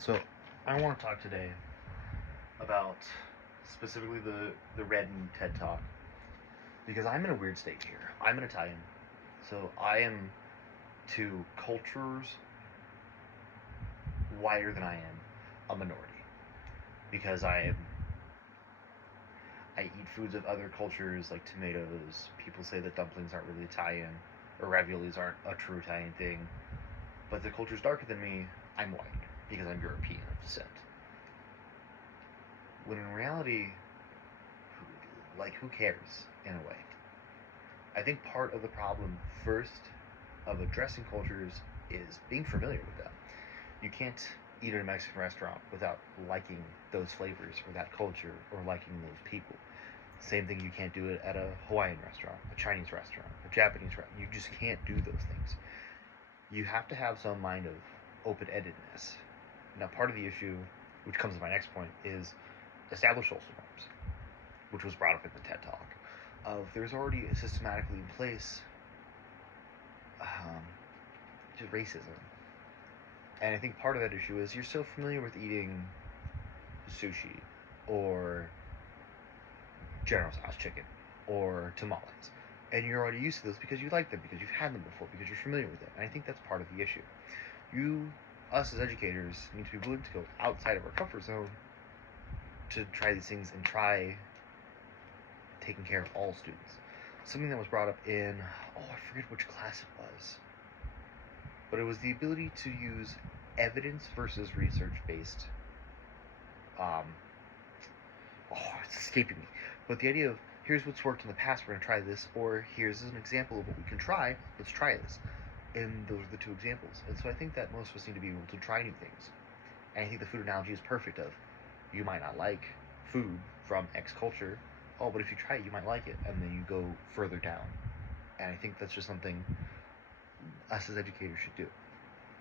So, I want to talk today about specifically the Red and TED Talk because I'm in a weird state here. I'm an Italian, so I am to cultures wider than I am a minority because I eat foods of other cultures like tomatoes. People say that dumplings aren't really Italian or raviolis aren't a true Italian thing, but the culture's darker than me. I'm white because I'm European of descent. When in reality, who cares in a way? I think part of the problem first of addressing cultures is being familiar with them. You can't eat at a Mexican restaurant without liking those flavors or that culture or liking those people. Same thing, you can't do it at a Hawaiian restaurant, a Chinese restaurant, a Japanese restaurant. You just can't do those things. You have to have some mind of open-endedness. Now, part of the issue, which comes to my next point, is establish social norms, which was brought up in the TED Talk. There's already systematically in place to racism, and I think part of that issue is you're so familiar with eating sushi or General Tso's chicken or tamales, and you're already used to those because you like them, because you've had them before, because you're familiar with them. And I think that's part of the issue. Us as educators, need to be willing to go outside of our comfort zone to try these things and try taking care of all students. Something that was brought up in, I forget which class it was, but it was the ability to use evidence versus research-based. It's escaping me. But the idea of, here's what's worked in the past, we're going to try this, or here's an example of what we can try, let's try this. And those are the two examples. And so I think that most of us need to be able to try new things. And I think the food analogy is perfect of, you might not like food from X culture, but if you try it, you might like it, and then you go further down. And I think that's just something us as educators should do.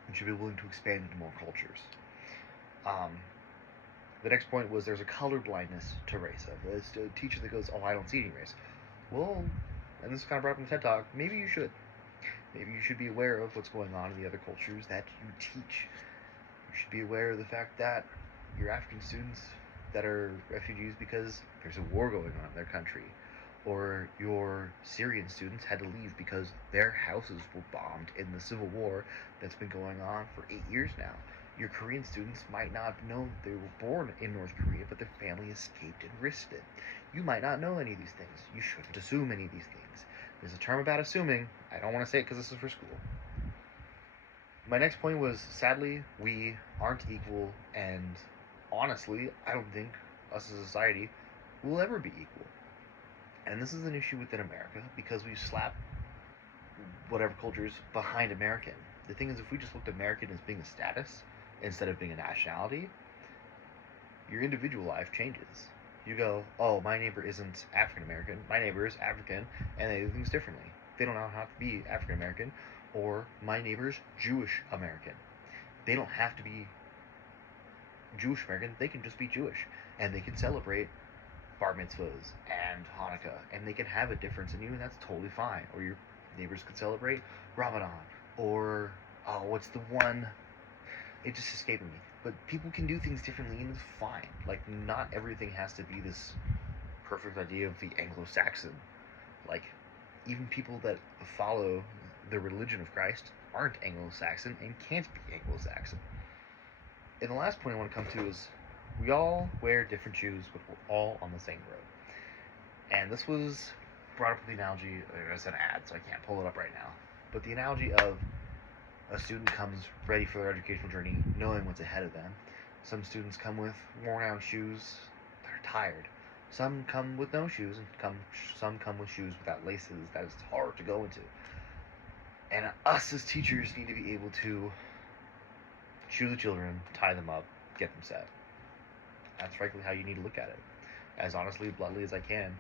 We should be willing to expand into more cultures. The next point was there's a color blindness to race. It's a teacher that goes, I don't see any race. Well, and this is kind of brought up in the TED Talk, maybe you should. Maybe you should be aware of what's going on in the other cultures that you teach. You should be aware of the fact that your African students that are refugees because there's a war going on in their country, or your Syrian students had to leave because their houses were bombed in the civil war that's been going on for 8 years now. Your Korean students might not know they were born in North Korea, but their family escaped and risked it. You might not know any of these things. You shouldn't assume any of these things. There's a term about assuming. I don't want to say it because this is for school. My next point was, sadly, we aren't equal, and honestly, I don't think us as a society will ever be equal. And this is an issue within America because we slap whatever cultures behind American. The thing is, if we just looked at American as being a status instead of being a nationality, your individual life changes. You go, my neighbor isn't African American, my neighbor is African, and they do things differently. They don't have to be African American, or my neighbor's Jewish American. They don't have to be Jewish American, they can just be Jewish, and they can celebrate bar mitzvahs and Hanukkah, and they can have a difference in you, and that's totally fine. Or your neighbors could celebrate Ramadan, or what's the one? It just escaping me. But people can do things differently, and it's fine. Like, not everything has to be this perfect idea of the Anglo-Saxon. Like, even people that follow the religion of Christ aren't Anglo-Saxon and can't be Anglo-Saxon. And the last point I want to come to is, we all wear different shoes, but we're all on the same road. And this was brought up with the analogy, as an ad, so I can't pull it up right now. But the analogy of a student comes ready for their educational journey, knowing what's ahead of them. Some students come with worn out shoes that are tired. Some come with no shoes, and some come with shoes without laces that is hard to go into. And us as teachers need to be able to shoe the children, tie them up, get them set. That's frankly how you need to look at it. As honestly, bluntly as I can.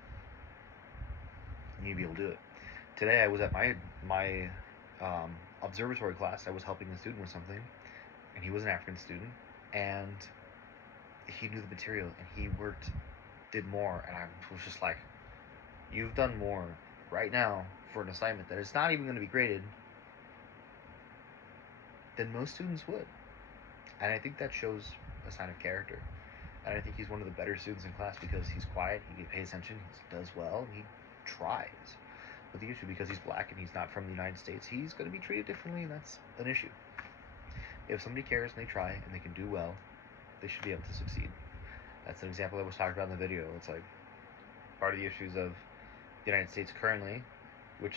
You need to be able to do it. Today I was at my observatory class. I was helping a student with something, and he was an African student, and he knew the material, and he did more, and I was just like, you've done more right now for an assignment that is not even going to be graded than most students would. And I think that shows a sign of character. And I think he's one of the better students in class because he's quiet, he pays attention, he does well, and he tries. But the issue, because he's black and he's not from the United States, he's going to be treated differently, and that's an issue. If somebody cares and they try and they can do well, they should be able to succeed. That's an example that was talked about in the video. It's like part of the issues of the United States currently, which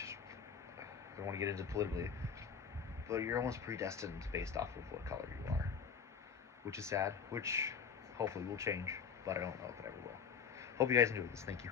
I don't want to get into politically, but you're almost predestined based off of what color you are, which is sad, which hopefully will change, but I don't know if it ever will. Hope you guys enjoyed this. Thank you.